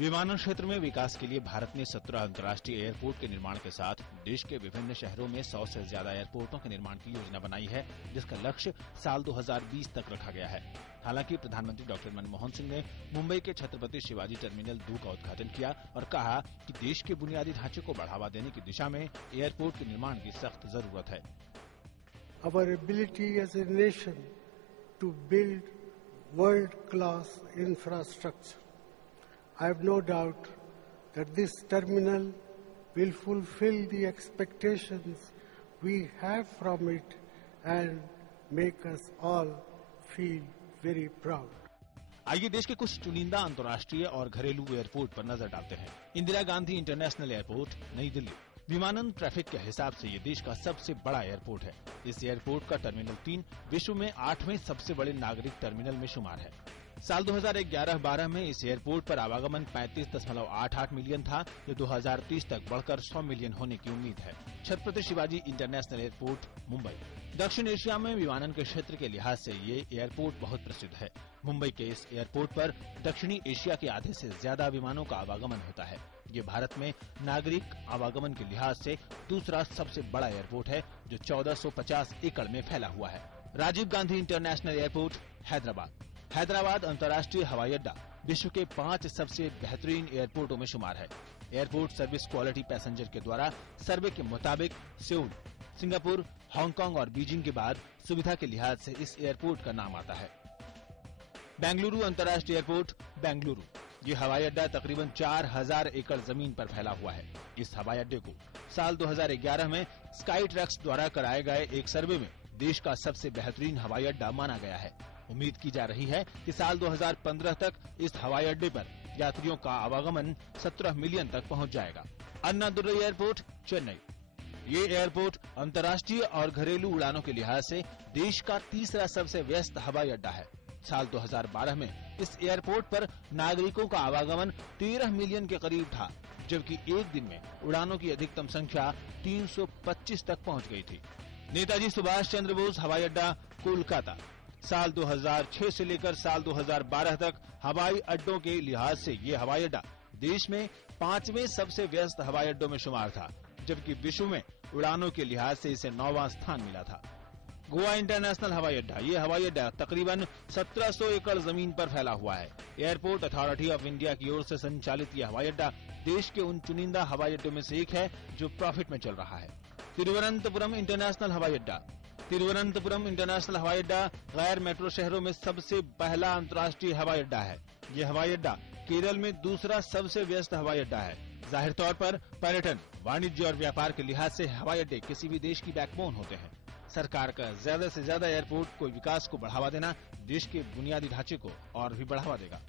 विमानन क्षेत्र में विकास के लिए भारत ने 17 अंतर्राष्ट्रीय एयरपोर्ट के निर्माण के साथ देश के विभिन्न शहरों में 100 से ज्यादा एयरपोर्टों के निर्माण की योजना बनाई है, जिसका लक्ष्य साल 2020 तक रखा गया है। हालांकि प्रधानमंत्री डॉक्टर मनमोहन सिंह ने मुंबई के छत्रपति शिवाजी टर्मिनल 2 का उद्घाटन किया और कहा कि देश के बुनियादी ढांचे को बढ़ावा देने की दिशा में एयरपोर्ट के निर्माण की सख्त जरूरत है। Our ability as a nation to build world-class infrastructure. I have no doubt that this terminal will fulfill the expectations we have from it and make us all feel very proud. आइए देश के कुछ चुनिंदा अंतर्राष्ट्रीय और घरेलू airport पर नजर डालते हैं। इंदिरा गांधी इंटरनेशनल एयरपोर्ट, नई दिल्ली। विमानन ट्रैफिक के हिसाब से ये देश का सबसे बड़ा एयरपोर्ट है। इस एयरपोर्ट का टर्मिनल 3 विश्व में 8वें सबसे बड़े नागरिक टर्मिनल में शुमार है। साल 2011-12 में इस एयरपोर्ट पर आवागमन 35.88 मिलियन था, जो 2030 तक बढ़कर 100 मिलियन होने की उम्मीद है। Chhatrapati Shivaji international airport, Mumbai. दक्षिण एशिया में विमानन के क्षेत्र के लिहाज से ये एयरपोर्ट बहुत प्रसिद्ध है। मुंबई के इस एयरपोर्ट पर दक्षिणी एशिया के आधे से ज्यादा विमानों का आवागमन होता है। ये भारत में नागरिक आवागमन के लिहाज से दूसरा सबसे बड़ा एयरपोर्ट है, जो 1450 एकड़ में फैला हुआ है। Rajiv Gandhi international airport, Hyderabad. हैदराबाद अंतर्राष्ट्रीय हवाई अड्डा विश्व के 5 सबसे बेहतरीन एयरपोर्टों में शुमार है। एयरपोर्ट सर्विस क्वालिटी पैसेंजर के द्वारा सर्वे के मुताबिक सेउल, सिंगापुर, हांगकांग और बीजिंग के बाद सुविधा के लिहाज से इस एयरपोर्ट का नाम आता है। बेंगलुरु अंतर्राष्ट्रीय एयरपोर्ट, बेंगलुरु। ये हवाई अड्डा तकरीबन 4000 एकड़ जमीन पर फैला हुआ है। इस हवाई अड्डे को साल 2011 में स्काई ट्रैक्स द्वारा कराए गए एक सर्वे में देश का सबसे बेहतरीन हवाई अड्डा माना गया है। उम्मीद की जा रही है कि साल 2015 तक इस हवाई अड्डे पर यात्रियों का आवागमन 17 मिलियन तक पहुंच जाएगा। अन्नादुरई एयरपोर्ट, चेन्नई। ये एयरपोर्ट अंतर्राष्ट्रीय और घरेलू उड़ानों के लिहाज से देश का तीसरा सबसे व्यस्त हवाई अड्डा है। साल 2012 में इस एयरपोर्ट पर नागरिकों का आवागमन 13 मिलियन के करीब था, जबकि एक दिन में उड़ानों की अधिकतम संख्या 325 तक पहुंच गई थी। नेताजी सुभाष चंद्र बोस हवाई अड्डा, कोलकाता। साल 2006 से लेकर साल 2012 तक हवाई अड्डों के लिहाज से ये हवाई अड्डा देश में 5वें सबसे व्यस्त हवाई अड्डों में शुमार था, जबकि विश्व में उड़ानों के लिहाज से इसे 9वां स्थान मिला था। गोवा इंटरनेशनल हवाई अड्डा। ये हवाई अड्डा तकरीबन 1700 एकड़ जमीन पर फैला हुआ है। एयरपोर्ट अथॉरिटी ऑफ इंडिया की ओर से संचालित यह हवाई अड्डा देश के उन चुनिंदा हवाई अड्डों में से एक है जो प्रॉफिट में चल रहा है। तिरुवनंतपुरम इंटरनेशनल हवाई अड्डा। तिरुवनंतपुरम इंटरनेशनल हवाई अड्डा गैर मेट्रो शहरों में सबसे पहला अंतर्राष्ट्रीय हवाई अड्डा है। यह हवाई अड्डा केरल में दूसरा सबसे व्यस्त हवाई अड्डा है। जाहिर तौर पर पर्यटन, वाणिज्य और व्यापार के लिहाज से हवाई अड्डे किसी भी देश की बैकबोन होते हैं। सरकार का ज्यादा से ज्यादा एयरपोर्ट को विकास को बढ़ावा देना देश के बुनियादी ढांचे को और भी बढ़ावा देगा।